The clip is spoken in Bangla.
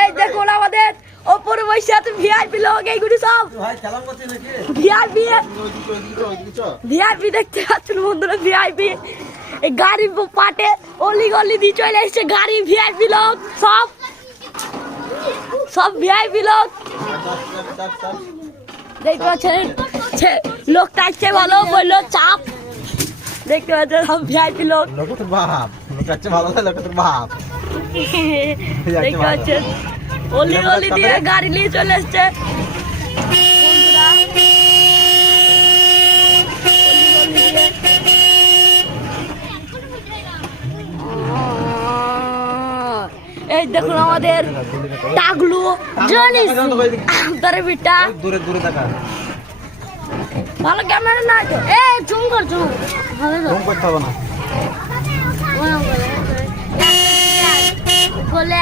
এই দেখুন আমাদের ওপরে বসে আছে ভিআইপি লোক, এইগুলি সব ভিআইপি ভিআইপি দেখতে পাচ্ছেন বন্ধুরা, ভিআইপি এই গাড়ি পাটে অলি গলি দিয়ে চলে এসছে গাড়ি, ভিআইপি লোক সব সব ভিআইপি লোক দেখতে পাচ্ছেন। লোকটা আসছে ভালো বললো চাপ, দেখতে পাচ্ছেন সব ভিআইপি লোক, লোকের বাপ লোকাচ্ছে ভালো না লোকের বাপ দেখতে পাচ্ছেন অলি গলি দিয়ে গাড়ি নিয়ে চলে এসছে বন্ধুরা, অলি গলি দিয়ে। এই দেখুন আমাদের টাগলু জানিস তারে বিটা দূরে দূরে দেখা ভালো ক্যামেরা না তো এ জুম কর জুম ভালো তো জুম করতে হবে না বলে